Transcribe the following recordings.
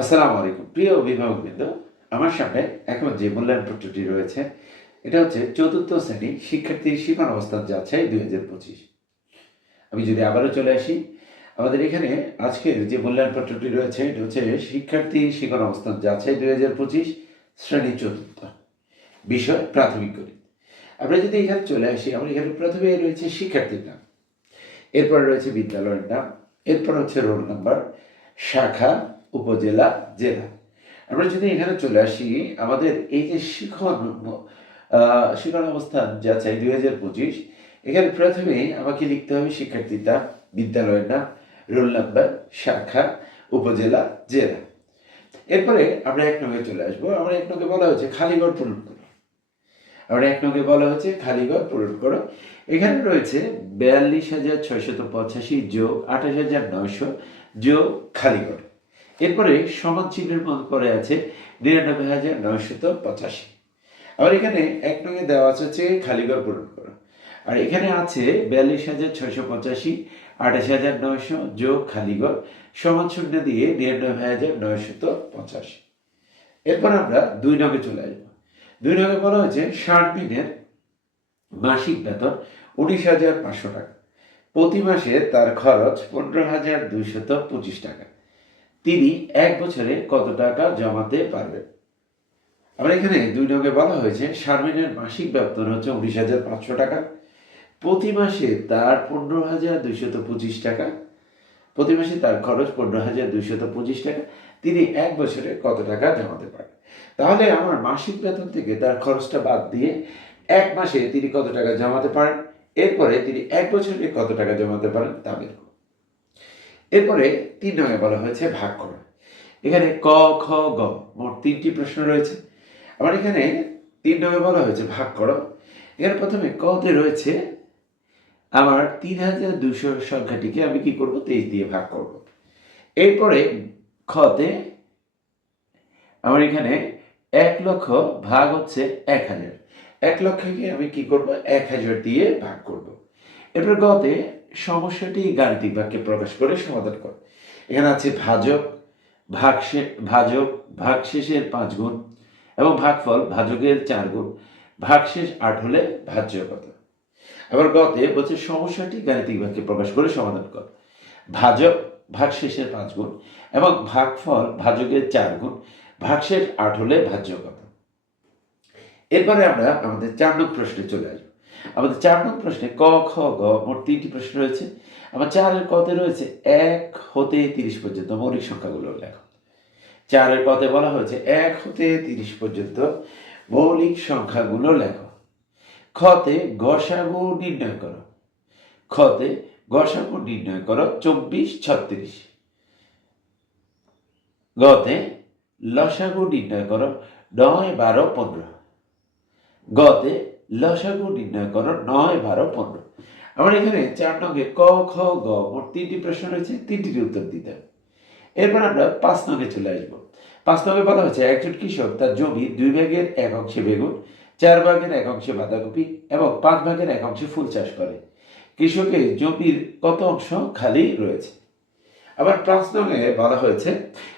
আসসালামু আলাইকুম। প্রিয় অভিভাবকবৃন্দ, আমার সামনে এখন যে মূল্যায়ন পত্রটি রয়েছে, এটা হচ্ছে চতুর্থ শ্রেণি শিক্ষার্থীর সীমান অবস্থান যাচাই দুই হাজার পঁচিশ। আমি যদি আবারও চলে আসি, আমাদের এখানে আজকের যে মূল্যায়ন পত্রটি রয়েছে, এটা হচ্ছে শিক্ষার্থী শিক্ষণ অবস্থান যাচাই দুই হাজার পঁচিশ শ্রেণি চতুর্থ। বিষয় প্রাথমিক গণিত। আমরা যদি এখানে চলে আসি, আমরা এখানে প্রথমে রয়েছে শিক্ষার্থীর নাম। এরপর রয়েছে বিদ্যালয়ের নাম। এরপর হচ্ছে রোল নাম্বার, শাখা উপজেলা, জেলা। আমরা যদি এখানে চলে আসি, আমাদের এই যে শিখন শিখন অবস্থান যাচাই দুই হাজার পঁচিশ, এখানে প্রথমে আমাকে লিখতে হবে শিক্ষার্থীর নাম বিদ্যালয়ের নাম, রোল নাম্বার, শাখা, উপজেলা, জেলা। এরপরে আমরা এক নঙ্গে চলে আসব। আমরা এক নঙ্গে বলা হচ্ছে খালিগড় পূরণ করো। আমরা এক নঙ্গে বলা হচ্ছে খালিগড় পূরণ করো। এখানে রয়েছে বিয়াল্লিশ হাজার ছয়শত পঁচাশি যোগ আঠাশ হাজার নয়শো যোগ খালিগড়। এরপরে সমান চিহ্নের মতো পরে আছে নিরানব্বই হাজার নয়শত পঁচাশি। আবার এখানে এক নঙ্গে দেওয়া আছে খালিগড় পূরণ করা। আর এখানে আছে বিয়াল্লিশ হাজার ছয়শো পঁচাশি, আঠাশ হাজার নয়শো যোগ খালিগড় সমান শূন্য দিয়ে নিরানব্বই হাজার নয়শত পঁচাশি। এরপর আমরা দুই নগে চলে আসব। দুই নগে বলা হয়েছে ষাট দিনের মাসিক বেতন উনিশ হাজার পাঁচশো টাকা। প্রতি মাসে তার খরচ পনেরো হাজার দুইশত পঁচিশ টাকা। তিনি এক বছরে কত টাকা জমাতে পারবেন? আমরা এখানে দুই নগে বলা হয়েছে, শারমিনের মাসিক বেতন হচ্ছে উনিশ হাজার পাঁচশো টাকা, প্রতি মাসে তার পনেরো হাজার দুইশত পঁচিশ টাকা, প্রতি মাসে তার খরচ পনেরো হাজার দুইশত পঁচিশ টাকা, তিনি এক বছরে কত টাকা জমাতে পারেন তাহলে আমার মাসিক বেতন থেকে তার খরচটা বাদ দিয়ে এক মাসে তিনি কত টাকা জমাতে পারেন? এরপরে তিনি এক বছরে কত টাকা জমাতে পারেন তা বের। এরপরে তিন নঙ্গে বলা হয়েছে ভাগ করা। এখানে ক, খ, গ, মোট তিনটি প্রশ্ন রয়েছে। আমার এখানে তিন নঙ্গে বলা হয়েছে ভাগ করো। এখানে প্রথমে কতে রয়েছে আমার তিন হাজার দুশো সংখ্যাটিকে আমি কি করব? তেইশ দিয়ে ভাগ করব। এরপরে খতে আমার এখানে এক লক্ষ ভাগ হচ্ছে এক হাজার। এক লক্ষকে আমি কি করব? এক হাজার দিয়ে ভাগ করব। এরপর গতে সমস্যাটি গাণিতিক বাক্যে প্রকাশ করে সমাধান কর। এখানে আছে ভাজক, ভাগশে, ভাজক, ভাগশেষের পাঁচ গুণ এবং ভাগফল ভাজকের চার গুণ। ভাগশেষ আট হলে ভাজ্য কত আবার গতে বলছে সমস্যাটি গাণিতিক বাক্যে প্রকাশ করে সমাধান কর। ভাজক, ভাগশেষের পাঁচ গুণ এবং ভাগফল ভাজকের চার গুণ। ভাগশেষ আট হলে ভাজ্য কত এরপরে আমরা আমাদের চার প্রশ্নে চলে আসব। আমাদের চার নং প্রশ্নে ক, খ, গ মোট তিনটি প্রশ্ন রয়েছে। আমার চারের কতে রয়েছে এক হতে তিরিশ পর্যন্ত মৌলিক সংখ্যাগুলো লেখো। চারের কতে বলা হয়েছে এক হতে তিরিশ পর্যন্ত মৌলিক সংখ্যাগুলো লেখো। খতে গসাগু নির্ণয় করো। খতে গসাগু নির্ণয় করো চব্বিশ, ছত্রিশ। গতে লসাগু নির্ণয় করো নয়, বারো, পনেরো। গতে লসাগু নির্ণয় করো নয়, বারো, পনেরো। আমার এখানে চার নঙ্গে ক, খ, গ, মোট তিনটি প্রশ্ন রয়েছে, তিনটির উত্তর দিতে। এরপর আমরা পাঁচ নঙ্গে চলে আসব। পাঁচ নঙ্গে বলা হচ্ছে একজন কৃষক তার জমি দুই ভাগের এক অংশে বেগুন, চার ভাগের এক অংশে বাঁধাকপি এবং পাঁচ ভাগের এক অংশে ফুল চাষ করে। কৃষকের জমির কত অংশ খালি রয়েছে? আবার পাঁচ নঙ্গে বলা হয়েছে,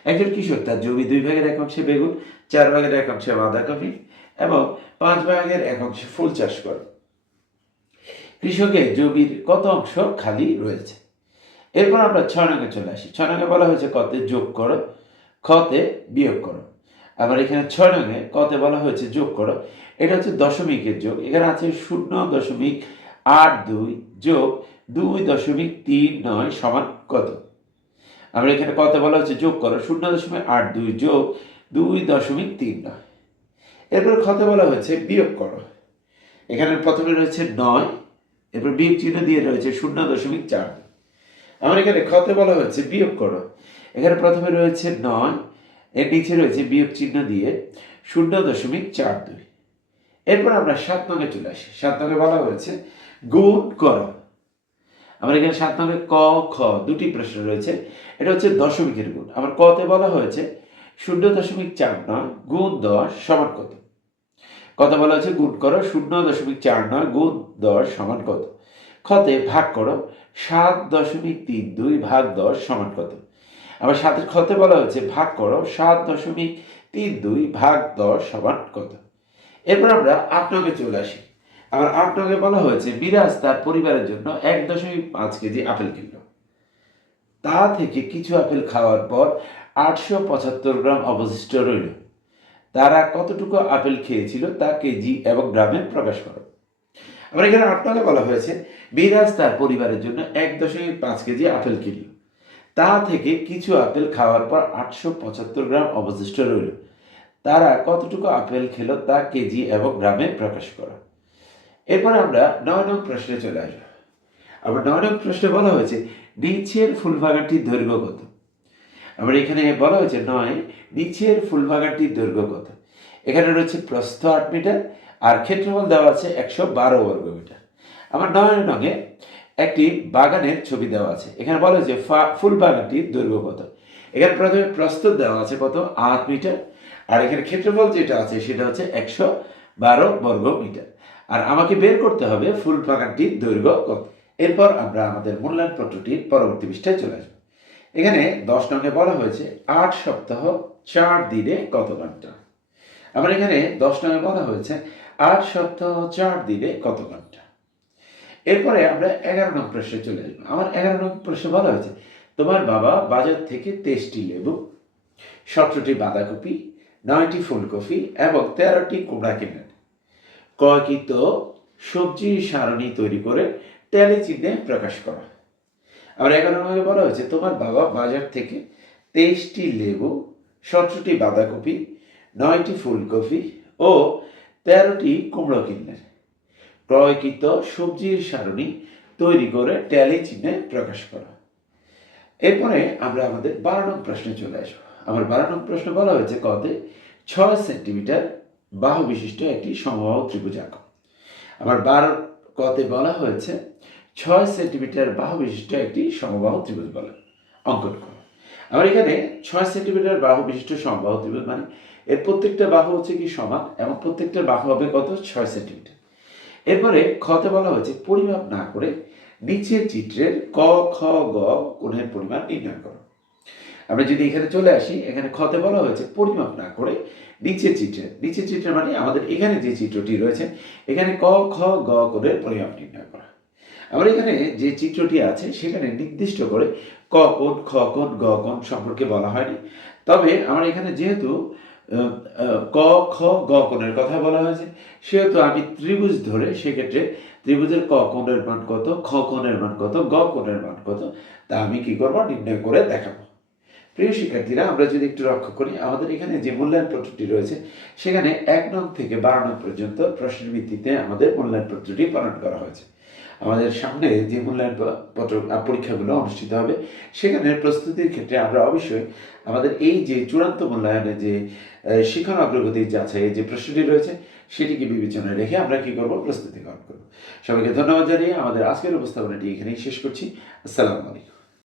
একজন কৃষক তার জমি দুই ভাগের এক অংশে বেগুন, চার ভাগের এক অংশে বাঁধাকপি এবং পাঁচ ভাগের এক অংশে ফুল চাষ করে। কৃষকের জমির কত অংশ খালি রয়েছে? এরপর আমরা ছয় নঙ্গে চলে আসি। ছয় নঙ্গে বলা হয়েছে কতে যোগ করো, খতে বিয়োগ করো। আবার এখানে ছয় নঙ্গে কতে বলা হয়েছে, যোগ করো। এটা হচ্ছে দশমিকের যোগ। এখানে আছে শূন্য দশমিক আট দুই যোগ দুই দশমিক তিন নয় সমান কত? আমরা এখানে কত বলা হচ্ছে যোগ করো। শূন্য দশমিক আট দুই যোগ দুই দশমিক তিন নয়। এরপর খতে বলা হয়েছে বিয়োগ করো। এখানে প্রথমে রয়েছে নয়, এরপর বিয়োগ চিহ্ন দিয়ে রয়েছে শূন্য দশমিক চার। আমার এখানে খতে বলা হয়েছে বিয়োগ করো। এখানে প্রথমে রয়েছে নয়, এর নিচে রয়েছে বিয়োগ চিহ্ন দিয়ে শূন্য দশমিক চার দুই। এরপর আমরা সাত নঙ্গে চলে আসি। সাত নঙ্গে বলা হয়েছে গুণ করো। আমার এখানে সাত নঙ্গে ক, খ, দুটি প্রশ্ন রয়েছে। এটা হচ্ছে দশমিকের গুণ। আমার কতে বলা হয়েছে শূন্য দশমিক চার নয় গুণ দশ সমান কত? কত বলা হয়েছে গুণ করো, শূন্য দশমিক চার নয় গুণ দশ সমান কত? খতে ভাগ করো, সাত দশমিক তিন দুই ভাগ দশ সমান কত? আবার সাতের খতে বলা হয়েছে ভাগ করো, সাত দশমিক তিন দুই ভাগ দশ সমান কত? এরপর আমরা আট নগে চলে আসি। আবার আট নগে বলা হয়েছে বিরাজ তার পরিবারের জন্য এক দশমিক পাঁচ কেজি আপেল কিনল। তা থেকে কিছু আপেল খাওয়ার পর আটশো পঁচাত্তর গ্রাম অবশিষ্ট রইল। তারা কতটুকু আপেল খেয়েছিল তা কেজি এবং গ্রামে প্রকাশ করো। আবার এখানে আপনাকে বলা হয়েছে বিরাজ তার পরিবারের জন্য এক দশমিক পাঁচ কেজি আপেল কিনল। তা থেকে কিছু আপেল খাওয়ার পর আটশো পঁচাত্তর গ্রাম অবশিষ্ট রইল। তারা কতটুকু আপেল খেলো তা কেজি এবং গ্রামে প্রকাশ করো। এরপর আমরা নয় নং প্রশ্নে চলে আসব। আবার নয় নং প্রশ্নে বলা হয়েছে, নিচের ফুলবাগানটির দৈর্ঘ্য কত? আবার এখানে বলা হয়েছে নয়, নিচের ফুলবাগানটির দৈর্ঘ্য কত? এখানে রয়েছে প্রস্থ আট মিটার, আর ক্ষেত্রফল দেওয়া আছে একশো বারো বর্গ মিটার। আমার নয় নঙে একটি বাগানের ছবি দেওয়া আছে। এখানে বলা হয়েছে ফুল বাগানটির দৈর্ঘ্য কত? এখানে প্রথমে প্রস্থ দেওয়া আছে কত? আট মিটার, আর এখানে ক্ষেত্রফল যেটা আছে সেটা হচ্ছে একশো বারো বর্গ মিটার। আর আমাকে বের করতে হবে ফুল বাগানটির দৈর্ঘ্য কত? এরপর আমরা আমাদের মূল্যায়ন পত্রটির পরবর্তী পৃষ্ঠায় চলে আসব। এখানে দশ নঙ্গে বলা হয়েছে, আট সপ্তাহ চার দিনে কত ঘণ্টা? আমার এখানে দশ নঙ্গে বলা হয়েছে, আট সপ্তাহ চার দিনে কত ঘণ্টা? এরপরে আমরা এগারো নং প্রশ্নে চলে আসব। আমার এগারো নং প্রশ্নে বলা হয়েছে, তোমার বাবা বাজার থেকে তেইশটি লেবু, সতেরোটি বাঁধাকপি, নয়টি ফুলকপি এবং তেরোটি কুমড়া কিনলেন কয়কিত সবজি সারণি তৈরি করে ট্যালি চিহ্নে প্রকাশ করা আবার এগারো নম্বরে বলা হয়েছে, তোমার বাবা বাজার থেকে তেইশটি লেবু, সতেরোটি বাঁধাকপি, নয়টি ফুলকপি ও তেরোটি কুমড়ো কিনলেন। ক্রয়কৃত সবজির সারণী তৈরি করে ট্যালি চিহ্নে প্রকাশ করা। এরপরে আমরা আমাদের বারো নং প্রশ্নে চলে আসব। আমার বারো নং প্রশ্ন বলা হয়েছে, কতে ছয় সেন্টিমিটার বাহু বিশিষ্ট একটি সমবাহু ত্রিভুজ আঁকো আমার বারো কতে বলা হয়েছে ছয় সেন্টিমিটার বাহু বিশিষ্ট একটি সমবাহু ত্রিভুজ বলে, অঙ্কন করো। আমার এখানে ছয় সেন্টিমিটার বাহু বিশিষ্ট সমবাহু ত্রিভুজ মানে এর প্রত্যেকটা বাহু হচ্ছে কি সমান এবং প্রত্যেকটা বাহু হবে কত? ছয় সেন্টিমিটার। এরপরে খতে বলা হয়েছে, পরিমাপ না করে নিচের চিত্রের ক, খ, গ কোণের পরিমাণ নির্ণয় করো। আমরা যদি এখানে চলে আসি, এখানে খতে বলা হয়েছে, পরিমাপ না করে নিচের চিত্রের। নিচের চিত্রের মানে আমাদের এখানে যে চিত্রটি রয়েছে, এখানে ক, খ, গ কোণের পরিমাপ নির্ণয় করা। আবার এখানে যে চিত্রটি আছে, সেখানে নির্দিষ্ট করে ক, কোন, খ কোণ গ, কোন সম্পর্কে বলা হয়নি। তবে আমার এখানে যেহেতু ক, খ, গ কোণের কথা বলা হয়েছে, সেহেতু আমি ত্রিভুজ ধরে সেক্ষেত্রে ত্রিভুজের ক কোণের মান কত, খ কোণের মান কত, গ কোণের মান কত, তা আমি কি করব? নির্ণয় করে দেখাবো। প্রিয় শিক্ষার্থীরা, আমরা যদি একটু লক্ষ্য করি, আমাদের এখানে যে মূল্যায়ন পত্রটি রয়েছে, সেখানে এক নং থেকে বারো নং পর্যন্ত প্রশ্নের ভিত্তিতে আমাদের মূল্যায়ন পত্রটি পালন করা হয়েছে। আমাদের সামনে যে মূল্যায়ন পত্র পরীক্ষাগুলো অনুষ্ঠিত হবে, সেখানে প্রস্তুতির ক্ষেত্রে আমরা অবশ্যই আমাদের এই যে চূড়ান্ত মূল্যায়নে যে শিক্ষণ অগ্রগতির যাচাই যে প্রশ্নটি রয়েছে, সেটিকে বিবেচনায় রেখে আমরা কি করব? প্রস্তুতি গ্রহণ করব। সবাইকে ধন্যবাদ জানিয়ে আমাদের আজকের উপস্থাপনাটি এখানেই শেষ করছি। আসসালামু আলাইকুম।